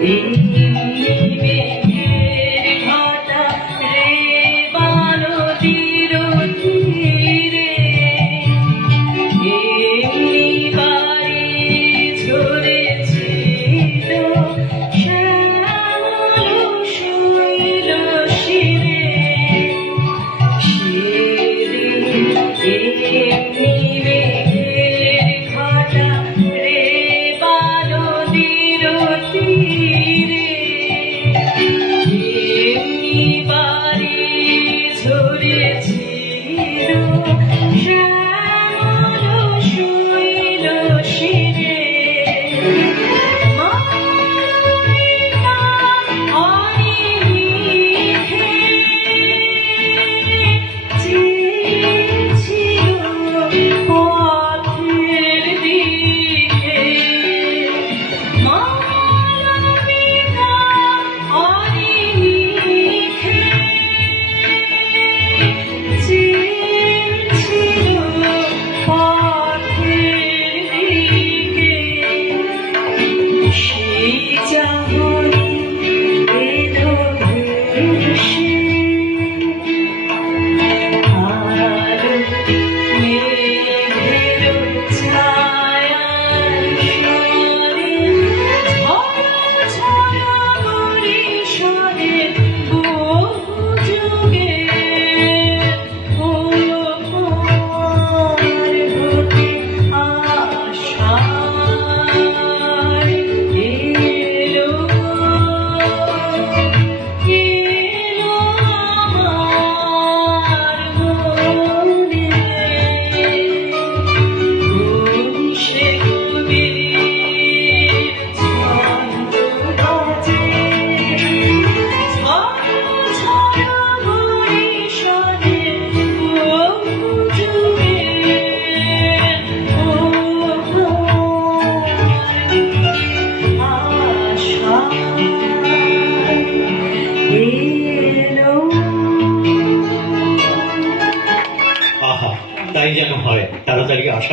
Jesus ধরেছিল হয় তাড়াতাড়ি আসা